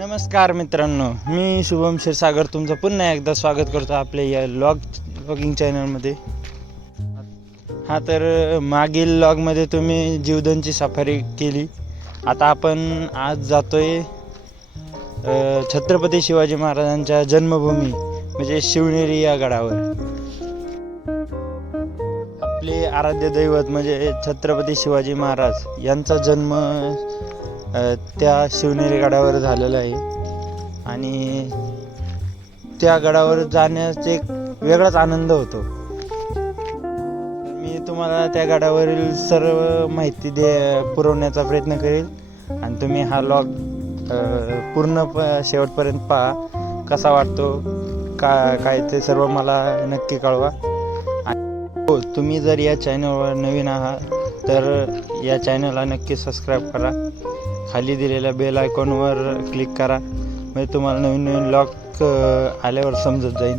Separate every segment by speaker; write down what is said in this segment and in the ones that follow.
Speaker 1: नमस्कार मित्रांनो मी शुभम क्षीरसागर. तुमचं पुन्हा एकदा स्वागत करतो आपल्या या लॉग लॉगिंग चॅनलमध्ये. हा तर मागील लॉगमध्ये तुम्ही जीवदनची सफारी केली. आता आपण आज जातोय आहे छत्रपती शिवाजी महाराजांच्या जन्मभूमी म्हणजे शिवनेरी या गडावर. आपले आराध्य दैवत म्हणजे छत्रपती शिवाजी महाराज यांचा जन्म त्या शिवनेरी गडावर झालेलं आहे. आणि त्या गडावर जाण्याचा एक वेगळाच आनंद होतो. मी तुम्हाला त्या गडावरील सर्व माहिती दे पुरवण्याचा प्रयत्न करेल. आणि तुम्ही हा लॉग पूर्ण प शेवटपर्यंत पहा कसा वाटतो का काय ते सर्व मला नक्की कळवा. हो तुम्ही जर या चॅनलवर नवीन आहात तर या चॅनलला नक्की सबस्क्राईब करा. खाली दिलेल्या बेल आयकॉनवर क्लिक करा. म्हणजे तुम्हाला नवीन नवीन लॉक आल्यावर समजत जाईल.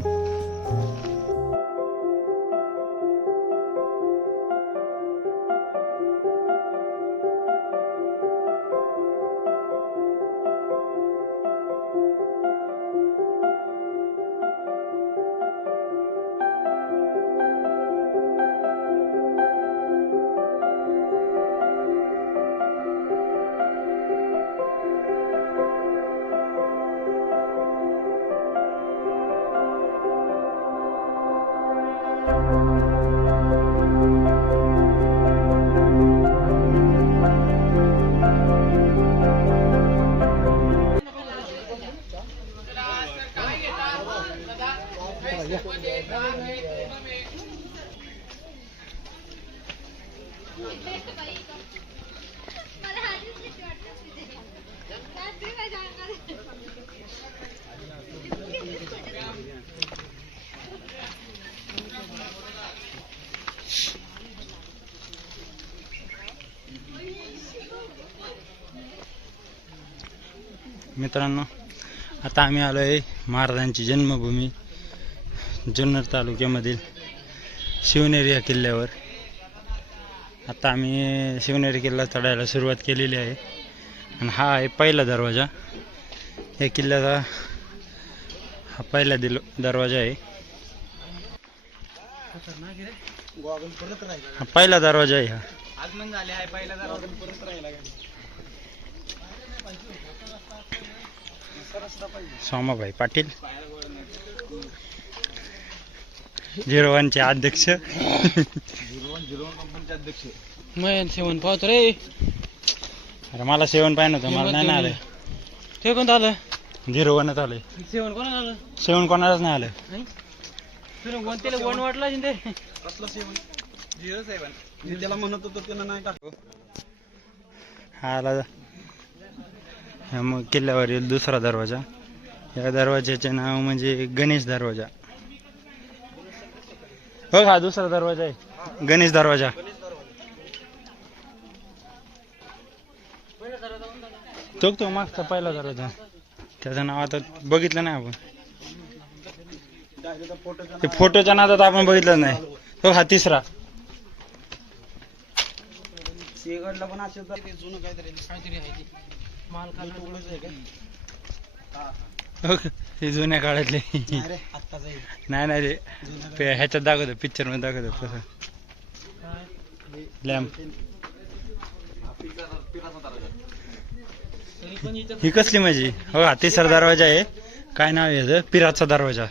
Speaker 1: मित्रांनो आता आम्ही आलो आहे महाराजांची जन्मभूमी. जुन्नर तालुक्यामधील शिवनेरी या किल्ल्यावर. आता आम्ही शिवनेरी किल्ला चढायला सुरुवात केलेली आहे. आणि हा आहे पहिला दरवाजा. या किल्ल्याचा हा पहिला दिल दरवाजा आहे. हा पहिला दरवाजा आहे हा. सोमाभाई पाटील. झिरो वनचे अध्यक्ष.
Speaker 2: मग सेवन पाहतो रे.
Speaker 1: अरे मला सेवन पाहिजे नव्हतं मला नाही ना आलं.
Speaker 2: ते कोणतं आलं
Speaker 1: झिरो वनच आलंय.
Speaker 2: सेवन कोणाला आलं?
Speaker 1: सेवन कोणालाच नाही आलं.
Speaker 2: नाही? तुला वन त्याला वन वाटला असेल ते?
Speaker 3: त्याला म्हणत होतो त्यानं नाही टाकलं
Speaker 1: आला. हा मग किल्ल्यावरील दुसरा दरवाजा. या दरवाजाचे नाव म्हणजे गणेश दरवाजा. बघ हा दुसरा दरवाजा आहे. गणेश दरवाजा. तो तो मागचा पहिला दरवाजा. त्याचं नाव आता बघितलं नाही आपण. ते फोटोच्या नादात आपण बघितलं नाही. तो हा तिसरा.
Speaker 3: सिंहगडला पण असेल जुनं काहीतरी
Speaker 2: काहीतरी आहे ते माल
Speaker 3: तुकडंच आहे का.
Speaker 1: हो जुन्या काळातले.
Speaker 3: नाही रे
Speaker 1: नाही पे- ह्याच्यात दाखवतो पिक्चरमध्ये दाखवतो तसं. लॅम्प ही कसली माझी? हो तिसरा दरवाजा आहे. काय नाव आहे? पिराचा दरवाजा.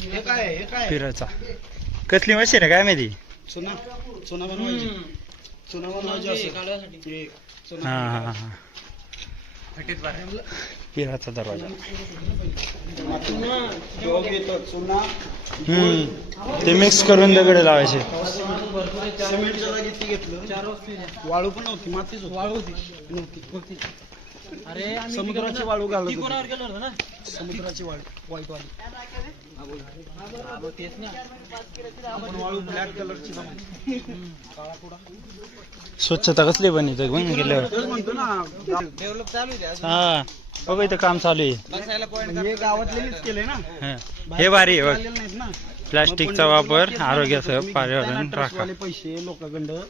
Speaker 3: हे काय आहे? हे काय
Speaker 1: पिराचा. कसली मशीन आहे काय माहिती?
Speaker 3: चुना चुना बनवायची. बनवायची. हे चुना
Speaker 1: हा हा. पिराचा दरवाजा. हम्म. ते मिक्स करून दगड लावायचे.
Speaker 3: सिमेंटच्या जागी ती घेतलं.
Speaker 2: चार वस्तू आहेत.
Speaker 3: वाळू पण नव्हती मातीच होती.
Speaker 2: वाळू होती.
Speaker 3: नव्हती.
Speaker 2: होती. अरे आम्ही
Speaker 3: समुद्राची वाळू घालत समुद्राची वाळू व्हाईट वाली
Speaker 1: स्वच्छता कसली बनवते बघ गेल्यावर
Speaker 2: डेव्हलप चालू
Speaker 1: हा बघ इथं काम चालू आहे.
Speaker 3: हे.
Speaker 1: भारी आहे बघ. प्लास्टिकचा वापर आरोग्यासह पर्यावरण राखा.
Speaker 3: पैसे लोकांकडं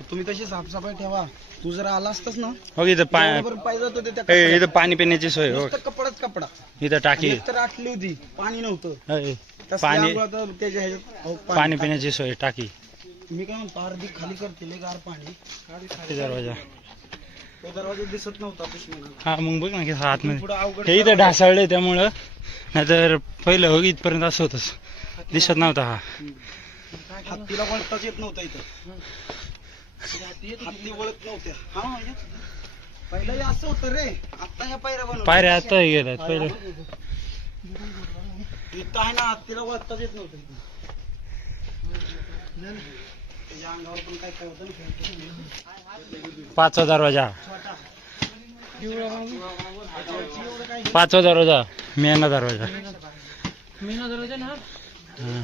Speaker 3: तुम्ही तशी साफसफाई ठेवा. तू जर आला असतास ना?
Speaker 1: हो इथं पा
Speaker 3: बरोबर पाहिजे होतं ते त्या
Speaker 1: ए,
Speaker 3: कपड्यात.
Speaker 1: इथं पाणी पिण्याची सोय हो.
Speaker 3: नुसतं कपडाच कपडा.
Speaker 1: इथं टाकी.
Speaker 3: एक तर आटली होती पाणी नव्हतं.
Speaker 1: होय.
Speaker 3: तसली
Speaker 1: पाणी
Speaker 3: आंघोळ आता त्याच्या ह्याच्यात अहो,
Speaker 1: पाणी पिण्याची सोय टाकी.
Speaker 3: मी काय म्हणतो अर्धी खाली करते लय गार पाणी.
Speaker 1: ते दरवाजा.
Speaker 3: तो दरवाजा दिसत नव्हता
Speaker 1: हा मग बघ ना की हा आतमध्ये.
Speaker 3: पुढं अवघड
Speaker 1: हे इथं ढासाळले त्यामुळं. नाहीतर पहिलं हो इथपर्यंत असं होतच. दिसत नव्हता हा.
Speaker 3: हत्तीला वळताच येत नव्हतं इथं. हत्ती वळत नव्हत्या हा येत. पहिलं हे असं होतं रे आता ह्या पायऱ्या बनवल्या.
Speaker 1: पायऱ्या आता गेल्यात पहिलं
Speaker 3: इथं आहे ना हत्तीला वळताच येत नव्हतं इथं. त्याच्या अंगावर पण काय काय होतं ना
Speaker 1: पाचवा दरवाजा पाचवा दरवाजा मेना दरवाजा
Speaker 2: मीना दरवाजा ना
Speaker 1: हा.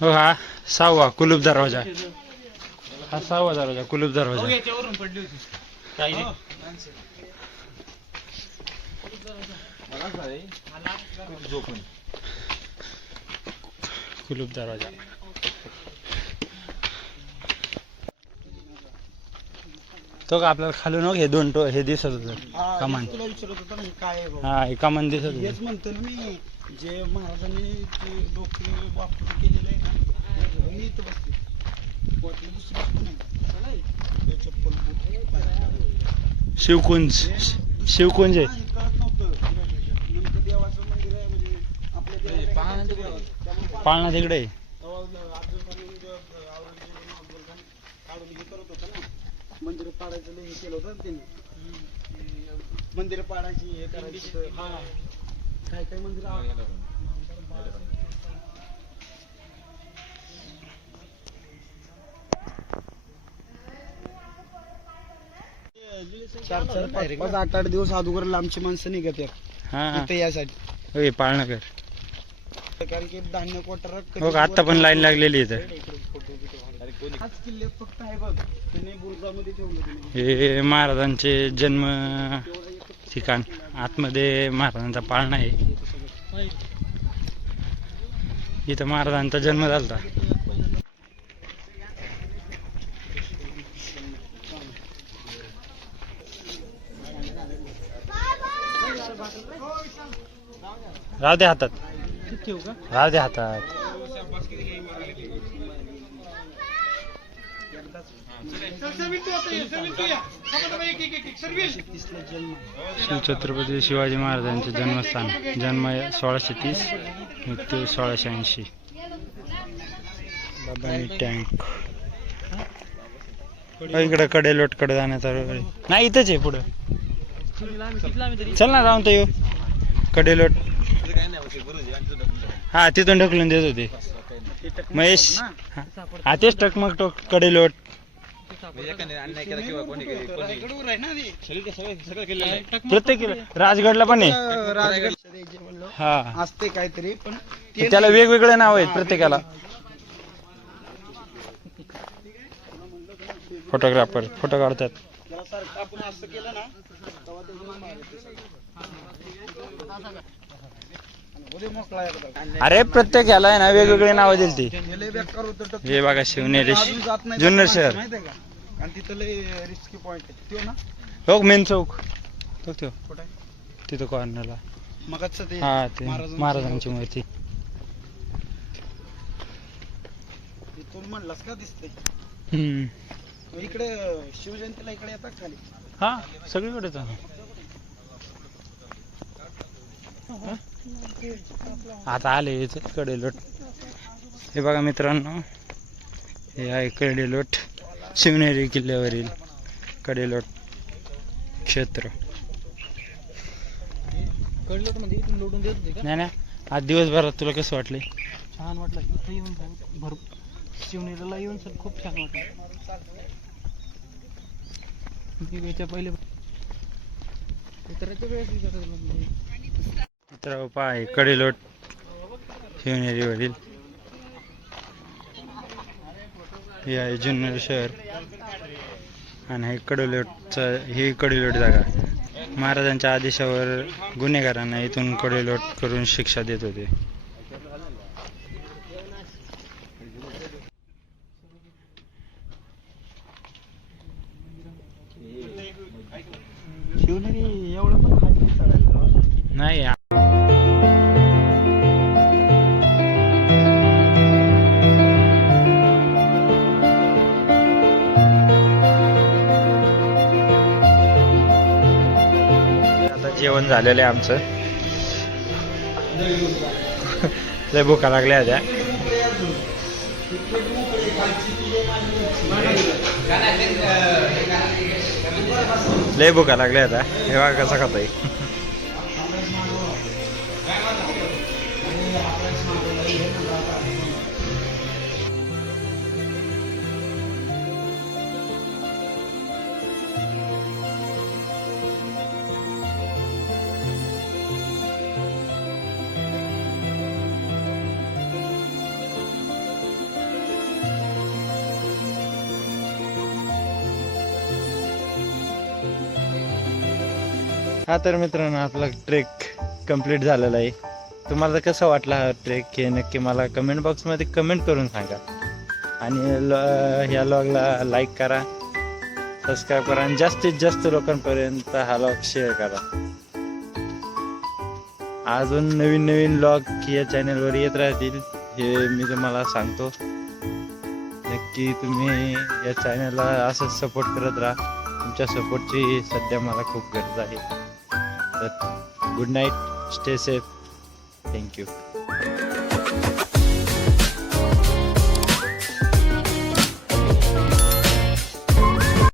Speaker 1: हो हा सहावा कुलूप दरवाजा. हा सहावा दरवाजा कुलूप दरवाजा.
Speaker 2: याच्यावरून पडली होती.
Speaker 1: काही नाही. कुलूप दरवाजा. तो का आपल्याला खालून हो हे दोन टो हे दिसत होत. कमान.
Speaker 3: हेच तुला विचारत होतं ना हे काय आहे बाबा.
Speaker 1: हा हे कमान दिसत
Speaker 3: हेच
Speaker 1: होत.
Speaker 3: म्हणतो ना मी जे महाराजांनी डोके केलेलं आहे ना मी इथं बसते वाटलं दुसरी पण नाही. ते चप्पल बूट, पाय.
Speaker 1: शिवकुंज शिवकुंज आहे.
Speaker 3: कळत नव्हतं. नेमकं देवाचं मंदिर आहे म्हणजे आपल्या देवाचं मंदिर आहे.
Speaker 1: पाळणा तिकडे आहे.
Speaker 3: तेव्हा अफजलखानाने जे औरंगजेबाने अफजलखान काढून हे करत होता ना मंदिर पाडायचं लय हे केलं होतं ना त्यांनी मंदिर पाडायची हे करायची हा. काय काय मंदिर चार चार पाच पाच आठ आठ दिवस अगोदर लांबची माणसं निघत
Speaker 1: हा
Speaker 3: इथं यासाठी.
Speaker 1: होय पाळणाकर
Speaker 3: कारण की धान्य कोटारा
Speaker 1: हो का? आता पण लाईन लागलेली आहे इथं.
Speaker 3: आज किल्ल्यात फक्त आहे बघ. त्याने बुरुजामध्ये ठेवलं त्याने.
Speaker 1: हे महाराजांचे जन्म ठिकाण. आतमध्ये महाराजांचा पाळणा आहे. इथं महाराजांचा जन्म झाला राहू दे हातात. राहू दे हातात.
Speaker 3: छत्तीसला
Speaker 1: श्री छत्रपती शिवाजी महाराजांचे जन्मस्थान जन्म सोळाशे तीस मृत्यू सोळाशे ऐंशी. टँक हो, इकडे कडे लोटकडे जाण्याचा नाही इथंच आहे पुढं. चल ना जाऊन तर येऊ. कडे लोट. हा तिथून ढकलून देत होते. महेश हा. हा तेच टक मग टोककडे लोट.
Speaker 3: रायगडवर आहे ना ते.
Speaker 1: प्रत्येक राजगडला पण आहे.
Speaker 3: राजगड
Speaker 1: हा.
Speaker 3: असते काहीतरी पण ते
Speaker 1: त्याला. वेगवेगळे नाव आहेत प्रत्येकाला. फोटोग्राफर फोटो काढतात.
Speaker 3: आपण असं केलं ना तेव्हा ते गुन्हा मारते. उद्या मोकळा एकदा.
Speaker 1: अरे प्रत्येक ह्याला आहे ना वेगवेगळे नाव दिली ती.
Speaker 3: हे.
Speaker 1: हे बघा शिवनेरी
Speaker 3: अजून जात नाही
Speaker 1: जुन्नर शहर.
Speaker 3: आणि तिथं लय रिस्की पॉइंट आहे. त्यो ना.
Speaker 1: हो मेन चौक. तो तो.
Speaker 3: कुठं? आहे
Speaker 1: तिथं कॉर्नरला
Speaker 3: मगाच ते
Speaker 1: हा ते
Speaker 3: महाराजांचं-
Speaker 1: महाराजांची मूर्ती.
Speaker 3: इथून म्हणलास का दिसतंय?
Speaker 1: हम्म.
Speaker 3: इकडे शिवजयंतीला इकडे येतात खाली.
Speaker 1: हा सगळीकडे तर आता आले इथे कडेलोट हे बघा मित्रांनो हे आहे कडेलोट शिवनेरी किल्ल्यावरील कडेलोट क्षेत्र.
Speaker 2: म्हणजे
Speaker 1: नाही ना आज दिवसभरात तुला कसं वाटले
Speaker 2: छान वाटलं. इथं येऊन भाऊ भर शिवनेरीला येऊन सर खूप छान वाटलं. याच्या पहिले उतरायच्या वेळेस
Speaker 1: मित्र पहा कडेलोट शिवनेरी वरील हे आहे जुन्नर शहर. आणि हे कडोलोटचा ही कडेलोट जागा. महाराजांच्या आदेशावर गुन्हेगारांना इथून कडेलोट करून शिक्षा देत होते.
Speaker 3: नाही
Speaker 1: जेवण झालेलं आहे आमचं. लय भुका लागल्या त्या लय भुका लागल्या आता हे बघा कसा खाताय. हा तर मित्रांनो आपला ट्रेक कंप्लीट झालेला आहे. तुम्हाला कसं वाटला हा ट्रेक हे नक्की मला कमेंट बॉक्समध्ये कमेंट करून सांगा. आणि ह्या लॉगला लाईक करा सबस्क्राईब करा आणि जास्तीत जास्त लोकांपर्यंत हा लॉग शेअर करा. अजून नवीन नवीन लॉग या चॅनलवर येत राहतील हे मी तुम्हाला सांगतो. नक्की तुम्ही या चॅनलला असंच सपोर्ट करत राहा. तुमच्या सपोर्टची सध्या मला खूप गरज आहे. Good night. Stay safe. Thank you.